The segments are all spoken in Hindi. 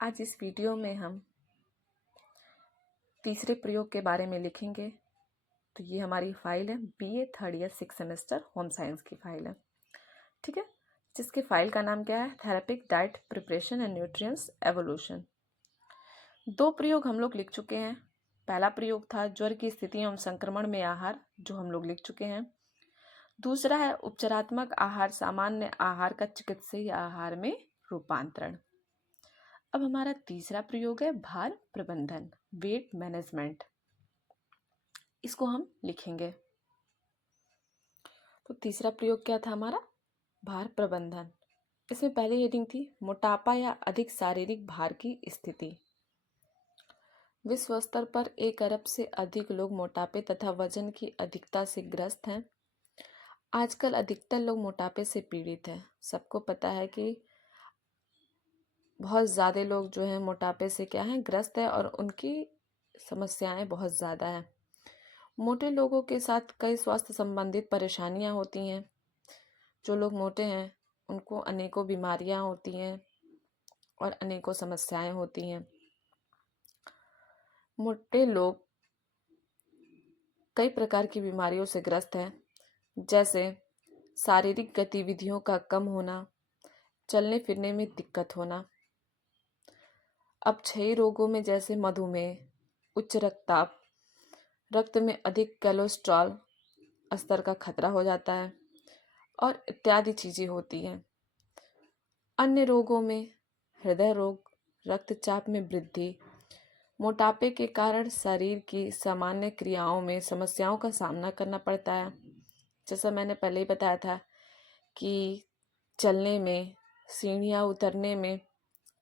आज इस वीडियो में हम तीसरे प्रयोग के बारे में लिखेंगे। तो ये हमारी फाइल है BA third year 6 semester home science की फाइल है, ठीक है। जिसके फाइल का नाम क्या है, therapeutic diet preparation and nutrients evolution. 2 प्रयोग हम लोग लिख चुके हैं। पहला प्रयोग था ज्वर की स्थिति एवं संक्रमण में आहार, जो हम लोग लिख चुके हैं। दूसरा है उपचारात्मक आहार सामान्य आहार का चिकित्सीय आहार में रूपांतरण। अब हमारा तीसरा प्रयोग है भार प्रबंधन, वेट मैनेजमेंट। इसको हम लिखेंगे। तो तीसरा प्रयोग क्या था हमारा, भार प्रबंधन। इसमें पहली हेडिंग थी मोटापा या अधिक शारीरिक भार की स्थिति। विश्व स्तर पर 1 अरब से अधिक लोग मोटापे तथा वजन की अधिकता से ग्रस्त हैं। आजकल अधिकतर लोग मोटापे से पीड़ित हैं। सबको पता है कि बहुत ज़्यादा लोग जो हैं मोटापे से क्या हैं, ग्रस्त है और उनकी समस्याएं बहुत ज़्यादा हैं। मोटे लोगों के साथ कई स्वास्थ्य संबंधित परेशानियां होती हैं। जो लोग मोटे हैं उनको अनेकों बीमारियां होती हैं और अनेकों समस्याएं होती हैं। मोटे लोग कई प्रकार की बीमारियों से ग्रस्त हैं, जैसे शारीरिक गतिविधियों का कम होना, चलने फिरने में दिक्कत होना, अपक्षयी रोगों में जैसे मधुमेह, उच्च रक्तचाप, रक्त में अधिक कोलेस्ट्रॉल स्तर का खतरा हो जाता है और इत्यादि चीज़ें होती हैं। अन्य रोगों में हृदय रोग, रक्तचाप में वृद्धि, मोटापे के कारण शरीर की सामान्य क्रियाओं में समस्याओं का सामना करना पड़ता है। जैसा मैंने पहले ही बताया था कि चलने में, सीढ़ियाँ उतरने में,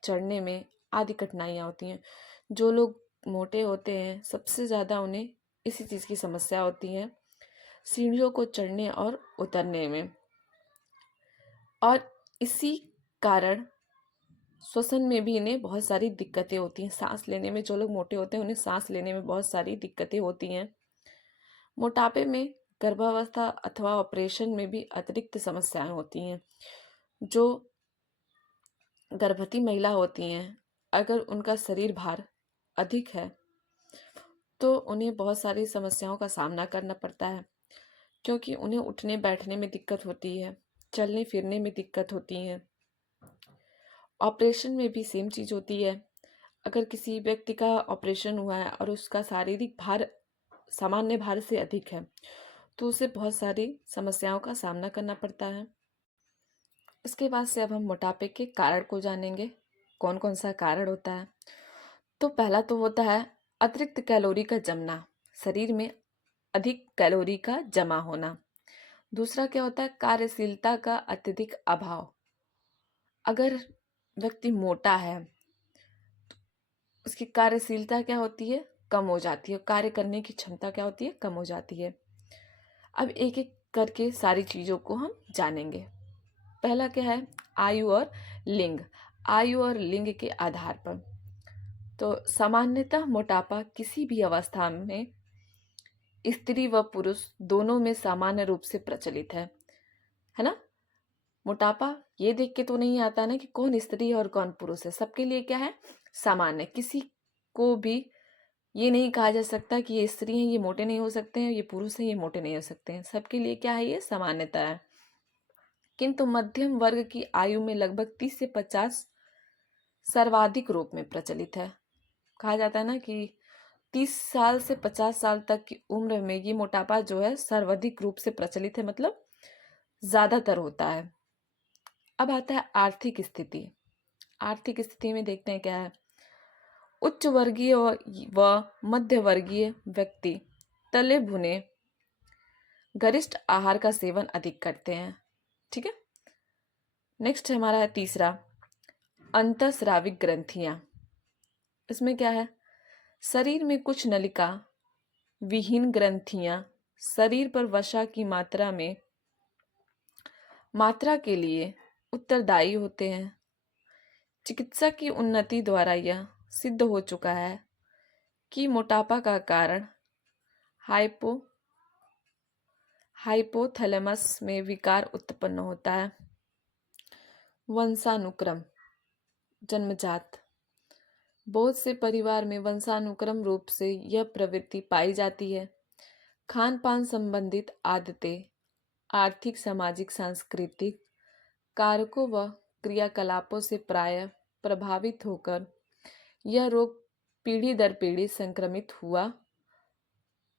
चढ़ने में आदि कठिनाइयाँ होती हैं। जो लोग मोटे होते हैं सबसे ज़्यादा उन्हें इसी चीज़ की समस्या होती है, सीढ़ियों को चढ़ने और उतरने में। और इसी कारण श्वसन में भी इन्हें बहुत सारी दिक्कतें होती हैं। सांस लेने में जो लोग मोटे होते हैं उन्हें सांस लेने में बहुत सारी दिक्कतें होती हैं। मोटापे में गर्भावस्था अथवा ऑपरेशन में भी अतिरिक्त समस्याएं होती हैं। जो गर्भवती महिला होती हैं, अगर उनका शरीर भार अधिक है तो उन्हें बहुत सारी समस्याओं का सामना करना पड़ता है, क्योंकि उन्हें उठने बैठने में दिक्कत होती है, चलने फिरने में दिक्कत होती है। ऑपरेशन में भी सेम चीज़ होती है। अगर किसी व्यक्ति का ऑपरेशन हुआ है और उसका शारीरिक भार सामान्य भार से अधिक है तो उसे बहुत सारी समस्याओं का सामना करना पड़ता है। इसके बाद से अब हम मोटापे के कारण को जानेंगे, कौन कौन सा कारण होता है। तो पहला तो होता है अतिरिक्त कैलोरी का जमना, शरीर में अधिक कैलोरी का जमा होना। दूसरा क्या होता है, कार्यशीलता का अत्यधिक अभाव। अगर व्यक्ति मोटा है तो उसकी कार्यशीलता क्या होती है, कम हो जाती है। कार्य करने की क्षमता क्या होती है, कम हो जाती है। अब एक एक करके सारी चीज़ों को हम जानेंगे। पहला क्या है, आयु और लिंग। आयु और लिंग के आधार पर तो सामान्यतः मोटापा किसी भी अवस्था में स्त्री व पुरुष दोनों में सामान्य रूप से प्रचलित है ना। मोटापा ये देख के तो नहीं आता ना कि कौन स्त्री है और कौन पुरुष है। सबके लिए क्या है, सामान्य। किसी को भी ये नहीं कहा जा सकता कि ये स्त्री हैं ये मोटे नहीं हो सकते हैं, ये पुरुष हैं ये मोटे नहीं हो सकते हैं। सबके लिए क्या है, ये सामान्यता है। किंतु मध्यम वर्ग की आयु में लगभग 30 से 50 सर्वाधिक रूप में प्रचलित है। कहा जाता है ना कि 30 साल से 50 साल तक की उम्र में ये मोटापा जो है सर्वाधिक रूप से प्रचलित है, मतलब ज्यादातर होता है। अब आता है आर्थिक स्थिति। आर्थिक स्थिति में देखते हैं क्या है, उच्च वर्गीय व मध्य वर्गीय व्यक्ति तले भुने गरिष्ठ आहार का सेवन अधिक करते हैं, ठीक है। नेक्स्ट हमारा है तीसरा, अंतःस्राविक ग्रंथियां। इसमें क्या है, शरीर में कुछ नलिका विहीन ग्रंथियां शरीर पर वसा की मात्रा के लिए उत्तरदायी होते हैं। चिकित्सा की उन्नति द्वारा यह सिद्ध हो चुका है कि मोटापा का कारण हाइपोथैलेमस में विकार उत्पन्न होता है। वंशानुक्रम, जन्मजात। बहुत से परिवार में वंशानुक्रम रूप से यह प्रवृत्ति पाई जाती है। खान पान संबंधित आदतें आर्थिक, सामाजिक, सांस्कृतिक कारकों व क्रियाकलापों से प्रायः प्रभावित होकर यह रोग पीढ़ी दर पीढ़ी संक्रमित हुआ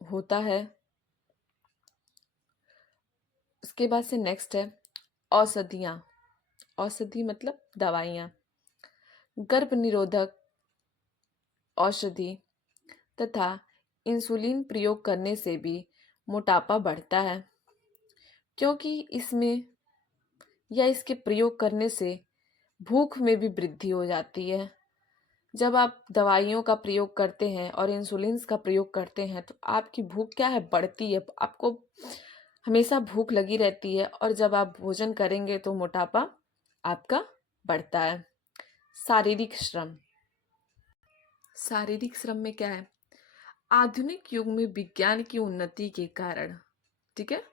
होता है। उसके बाद से नेक्स्ट है औषधियाँ। औषधि मतलब दवाइयाँ। गर्भ निरोधक औषधि तथा इंसुलिन प्रयोग करने से भी मोटापा बढ़ता है, क्योंकि इसमें या इसके प्रयोग करने से भूख में भी वृद्धि हो जाती है। जब आप दवाइयों का प्रयोग करते हैं और इंसुलिन का प्रयोग करते हैं तो आपकी भूख क्या है, बढ़ती है। आपको हमेशा भूख लगी रहती है और जब आप भोजन करेंगे तो मोटापा आपका बढ़ता है। शारीरिक श्रम। शारीरिक श्रम में क्या है, आधुनिक युग में विज्ञान की उन्नति के कारण, ठीक है,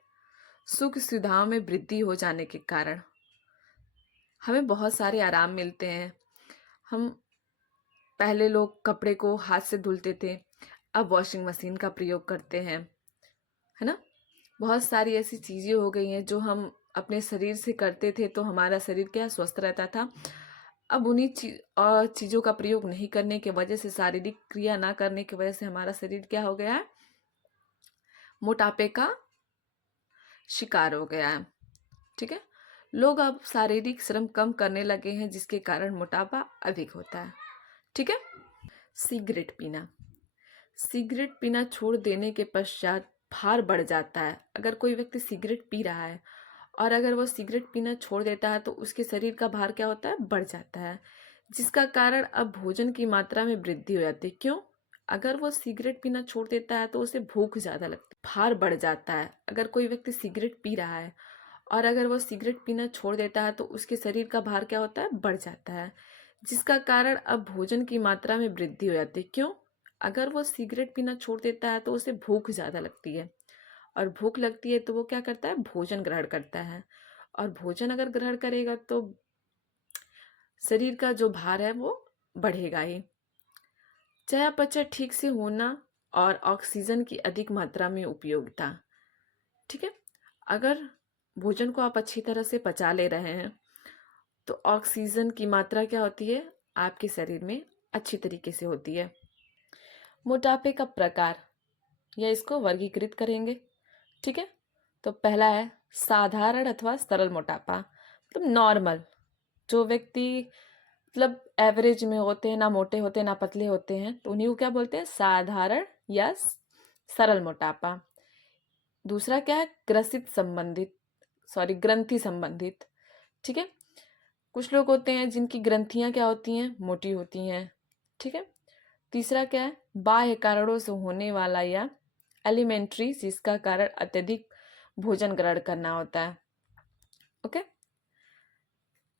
सुख सुविधाओं में वृद्धि हो जाने के कारण हमें बहुत सारे आराम मिलते हैं। हम पहले लोग कपड़े को हाथ से धुलते थे, अब वॉशिंग मशीन का प्रयोग करते हैं, है ना। बहुत सारी ऐसी चीज़ें हो गई हैं जो हम अपने शरीर से करते थे तो हमारा शरीर क्या स्वस्थ रहता था। अब उन्हीं चीज़ों का प्रयोग नहीं करने की वजह से, शारीरिक क्रिया ना करने की वजह से हमारा शरीर क्या हो गया है, मोटापे का शिकार हो गया है। ठीक है, लोग अब शारीरिक श्रम कम करने लगे हैं जिसके कारण मोटापा अधिक होता है। ठीक है। सिगरेट पीना। सिगरेट पीना छोड़ देने के पश्चात भार बढ़ जाता है। अगर कोई व्यक्ति सिगरेट पी रहा है और अगर वो सिगरेट पीना छोड़ देता है तो उसके शरीर का भार क्या होता है, बढ़ जाता है, जिसका कारण अब भोजन की मात्रा में वृद्धि हो जाती है। क्यों? अगर वो सिगरेट पीना छोड़ देता है तो उसे भूख ज़्यादा लगती है, भार बढ़ जाता है। अगर कोई व्यक्ति सिगरेट पी रहा है और अगर वो सिगरेट पीना छोड़ देता है तो उसके शरीर का भार क्या होता है, बढ़ जाता है, जिसका कारण अब भोजन की मात्रा में वृद्धि हो जाती है। क्यों? अगर वो सिगरेट पीना छोड़ देता है तो उसे भूख ज़्यादा लगती है और भूख लगती है तो वो क्या करता है, भोजन ग्रहण करता है, और भोजन अगर ग्रहण करेगा तो शरीर का जो भार है वो बढ़ेगा ही। चयापचय ठीक से होना और ऑक्सीजन की अधिक मात्रा में उपयोगिता। ठीक है, अगर भोजन को आप अच्छी तरह से पचा ले रहे हैं तो ऑक्सीजन की मात्रा क्या होती है, आपके शरीर में अच्छी तरीके से होती है। मोटापे का प्रकार या इसको वर्गीकृत करेंगे। ठीक है, तो पहला है साधारण अथवा सरल मोटापा, मतलब नॉर्मल। जो व्यक्ति मतलब एवरेज में होते हैं, ना मोटे होते हैं ना पतले होते हैं, तो उन्हीं को क्या बोलते हैं, साधारण या सरल मोटापा। दूसरा क्या है, ग्रंथि संबंधित। ठीक है, कुछ लोग होते हैं जिनकी ग्रंथियां क्या होती हैं, मोटी होती हैं। ठीक है। तीसरा क्या है, बाह्य कारणों से होने वाला या एलिमेंट्री, जिसका कारण अत्यधिक भोजन ग्रहण करना होता है। ओके,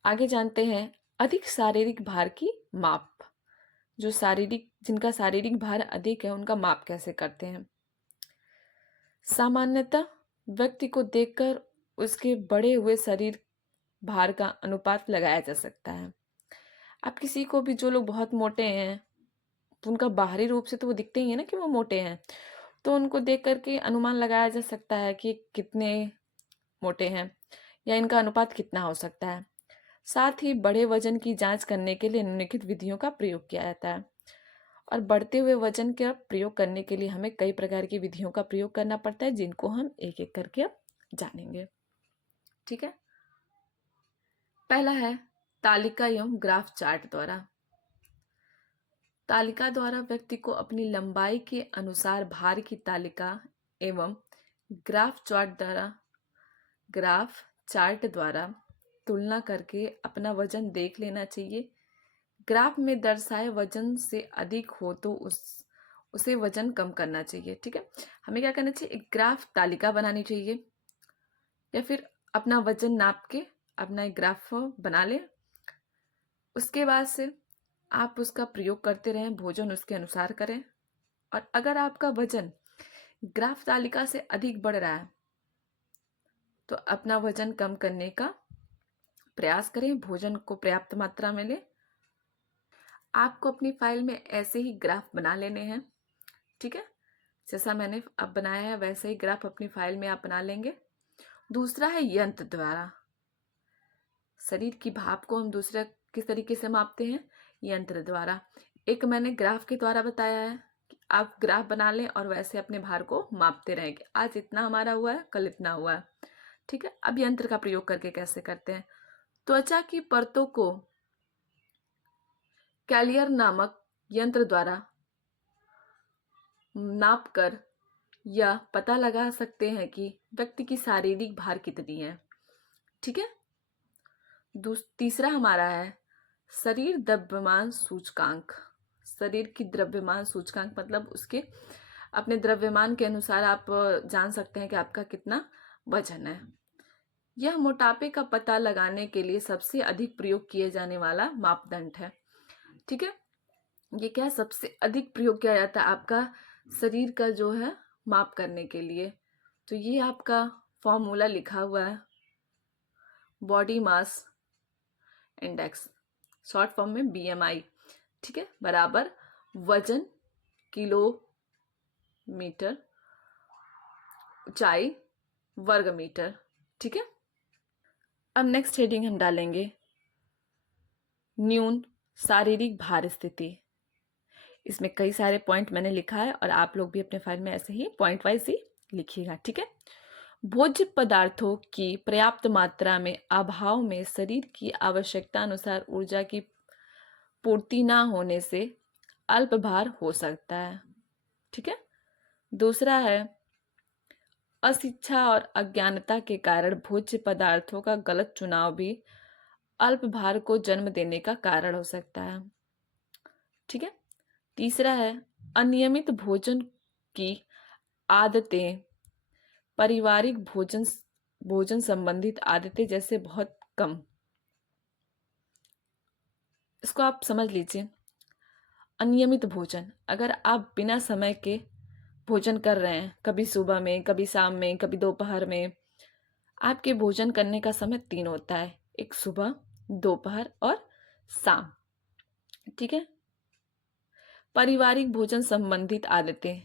आगे जानते हैं अधिक शारीरिक भार की माप। जिनका शारीरिक भार अधिक है उनका माप कैसे करते हैं। सामान्यतः व्यक्ति को देखकर उसके बढ़े हुए शरीर भार का अनुपात लगाया जा सकता है। आप किसी को भी, जो लोग बहुत मोटे हैं तो उनका बाहरी रूप से तो वो दिखते ही है ना कि वो मोटे हैं, तो उनको देख करके अनुमान लगाया जा सकता है कि कितने मोटे हैं या इनका अनुपात कितना हो सकता है। साथ ही बड़े वजन की जांच करने के लिए निम्नलिखित विधियों का प्रयोग किया जाता है। और बढ़ते हुए वजन का प्रयोग करने के लिए हमें कई प्रकार की विधियों का प्रयोग करना पड़ता है, जिनको हम एक एक करके अब जानेंगे। ठीक है, पहला है तालिका एवं ग्राफ चार्ट द्वारा। तालिका द्वारा व्यक्ति को अपनी लंबाई के अनुसार भार की तालिका एवं ग्राफ चार्ट द्वारा तुलना करके अपना वजन देख लेना चाहिए। ग्राफ में दर्शाए वजन से अधिक हो तो उसे वजन कम करना चाहिए। ठीक है, हमें क्या करना चाहिए, एक ग्राफ तालिका बनानी चाहिए या फिर अपना वजन नाप के अपना एक ग्राफ बना ले। उसके बाद से आप उसका प्रयोग करते रहें, भोजन उसके अनुसार करें। और अगर आपका वजन ग्राफ तालिका से अधिक बढ़ रहा है तो अपना वजन कम करने का प्रयास करें, भोजन को पर्याप्त मात्रा में लें। आपको अपनी फाइल में ऐसे ही ग्राफ बना लेने हैं, ठीक है। जैसा मैंने अब बनाया है वैसे ही ग्राफ अपनी फाइल में आप बना लेंगे। दूसरा है यंत्र द्वारा। शरीर की भाप को हम दूसरा किस तरीके से मापते हैं? यंत्र द्वारा। एक मैंने ग्राफ के द्वारा बताया है कि आप ग्राफ बना लें और वैसे अपने भार को मापते रहेंगे। आज इतना हमारा हुआ है, कल इतना हुआ है, ठीक है। अब यंत्र का प्रयोग करके कैसे करते हैं? त्वचा की परतों को कैलियर नामक यंत्र द्वारा नाप कर यह पता लगा सकते हैं कि व्यक्ति की शारीरिक भार कितनी है, ठीक है। तीसरा हमारा है शरीर द्रव्यमान सूचकांक। शरीर की द्रव्यमान सूचकांक मतलब उसके अपने द्रव्यमान के अनुसार आप जान सकते हैं कि आपका कितना वजन है। यह मोटापे का पता लगाने के लिए सबसे अधिक प्रयोग किए जाने वाला मापदंड है, ठीक है। ये क्या सबसे अधिक प्रयोग किया जाता है आपका शरीर का जो है माप करने के लिए? तो ये आपका फॉर्मूला लिखा हुआ है, body mass index, short form में BMI, ठीक है, बराबर वजन किलोमीटर ऊंचाई वर्ग मीटर, ठीक है। अब नेक्स्ट हेडिंग हम डालेंगे न्यून शारीरिक भार स्थिति। इसमें कई सारे पॉइंट मैंने लिखा है और आप लोग भी अपने फाइल में ऐसे ही पॉइंट वाइज ही लिखिएगा, ठीक है। भोज्य पदार्थों की पर्याप्त मात्रा में अभाव में शरीर की आवश्यकता अनुसार ऊर्जा की पूर्ति ना होने से अल्प भार हो सकता है, ठीक है। दूसरा है अशिक्षा और अज्ञानता के कारण भोज्य पदार्थों का गलत चुनाव भी अल्प भार को जन्म देने का कारण हो सकता है, ठीक है। तीसरा है अनियमित भोजन की आदतें, पारिवारिक भोजन संबंधित आदतें जैसे बहुत कम। इसको आप समझ लीजिए। अनियमित भोजन, अगर आप बिना समय के भोजन कर रहे हैं, कभी सुबह में, कभी शाम में, कभी दोपहर में, आपके भोजन करने का समय 3 होता है, एक सुबह, दोपहर और शाम, ठीक है। पारिवारिक भोजन संबंधित आदतें,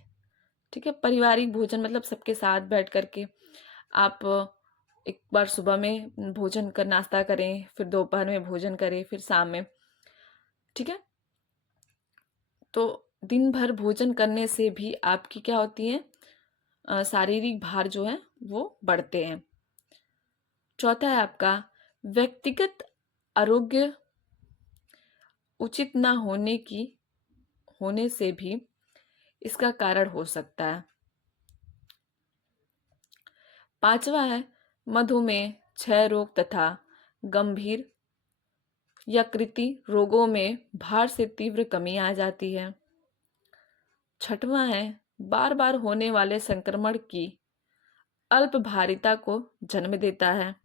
ठीक है। पारिवारिक भोजन मतलब सबके साथ बैठ करके आप एक बार सुबह में भोजन कर नाश्ता करें, फिर दोपहर में भोजन करें, फिर शाम में, ठीक है। तो दिन भर भोजन करने से भी आपकी क्या होती है, शारीरिक भार जो है वो बढ़ते हैं। चौथा है आपका व्यक्तिगत आरोग्य उचित ना होने से भी इसका कारण हो सकता है। पांचवा है मधुमेह, क्षय रोग तथा गंभीर यकृति रोगों में भार से तीव्र कमी आ जाती है। छठवां है बार बार होने वाले संक्रमण की अल्प भारिता को जन्म देता है।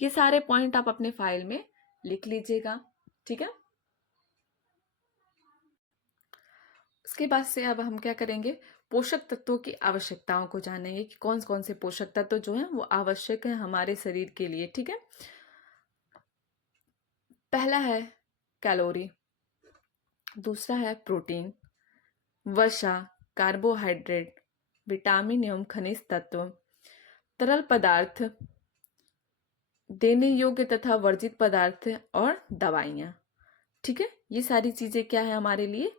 ये सारे पॉइंट आप अपने फाइल में लिख लीजिएगा, ठीक है। उसके बाद से अब हम क्या करेंगे, पोषक तत्वों की आवश्यकताओं को जानेंगे कि कौन कौन से पोषक तत्व जो हैं वो आवश्यक है हमारे शरीर के लिए, ठीक है। पहला है कैलोरी, दूसरा है प्रोटीन, वसा, कार्बोहाइड्रेट, विटामिन एवं खनिज तत्व, तरल पदार्थ, देने योग्य तथा वर्जित पदार्थ और दवाइयाँ, ठीक है। ये सारी चीजें क्या है हमारे लिए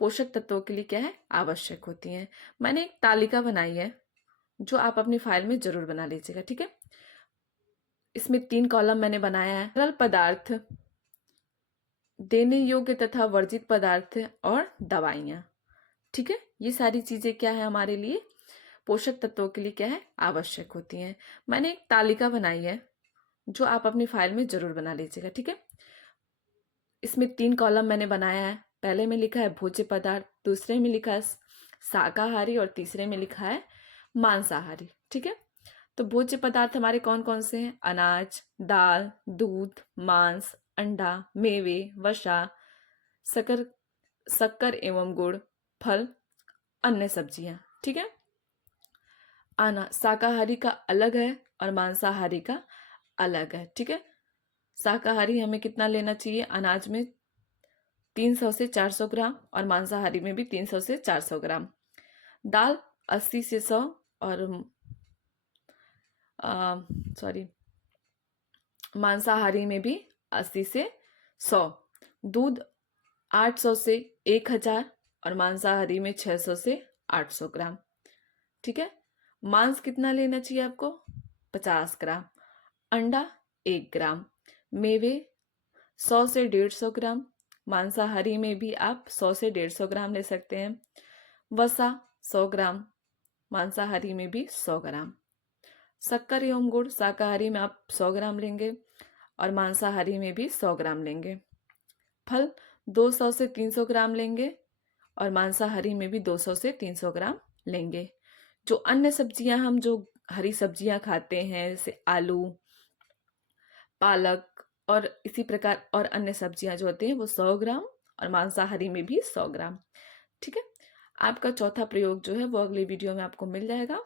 पोषक तत्वों के लिए क्या है आवश्यक होती हैं। मैंने एक तालिका बनाई है जो आप अपनी फाइल में जरूर बना लीजिएगा, ठीक है। इसमें 3 कॉलम मैंने बनाया है, तरल पदार्थ, देने योग्य तथा वर्जित पदार्थ और दवाइयाँ, ठीक है। ये सारी चीजें क्या है हमारे लिए पोषक तत्वों के लिए क्या है आवश्यक होती हैं। मैंने एक तालिका बनाई है जो आप अपनी फाइल में जरूर बना लीजिएगा, ठीक है। इसमें 3 कॉलम मैंने बनाया है। पहले में लिखा है भोज्य पदार्थ, दूसरे में लिखा है शाकाहारी और तीसरे में लिखा है मांसाहारी, ठीक है। तो भोज्य पदार्थ हमारे कौन कौन से हैं? अनाज, दाल, दूध, मांस, अंडा, मेवे, वसा, शक्कर शक्कर एवं गुड़, फल, अन्य सब्जियां, ठीक है। आना शाकाहारी का अलग है और मांसाहारी का अलग है, ठीक है। शाकाहारी हमें कितना लेना चाहिए? अनाज में 300 से 400 ग्राम और मांसाहारी में भी 300 से 400 ग्राम। दाल 80 से 100 और सॉरी मांसाहारी में भी 80 से 100। दूध 800 से 1000 और मांसाहारी में 600 से 800 ग्राम। ठीक है। मांस कितना लेना चाहिए आपको? 50 ग्राम। अंडा 1 ग्राम। मेवे 100 से 150 ग्राम। मांसाहारी में भी आप 100 से 150 ग्राम ले सकते हैं। वसा 100 ग्राम। मांसाहारी में भी 100 ग्राम। शक्कर एवं गुड़ शाकाहारी में आप 100 ग्राम लेंगे और मांसाहारी में भी 100 ग्राम लेंगे। फल 200 से 300 ग्राम लेंगे और मांसाहारी में भी 200 से 300 ग्राम लेंगे। जो अन्य सब्जियां हम जो हरी सब्जियां खाते हैं जैसे आलू, पालक और इसी प्रकार और अन्य सब्जियां जो होती हैं वो 100 ग्राम और मांसाहारी में भी 100 ग्राम। ठीक है। आपका चौथा प्रयोग जो है वो अगले वीडियो में आपको मिल जाएगा।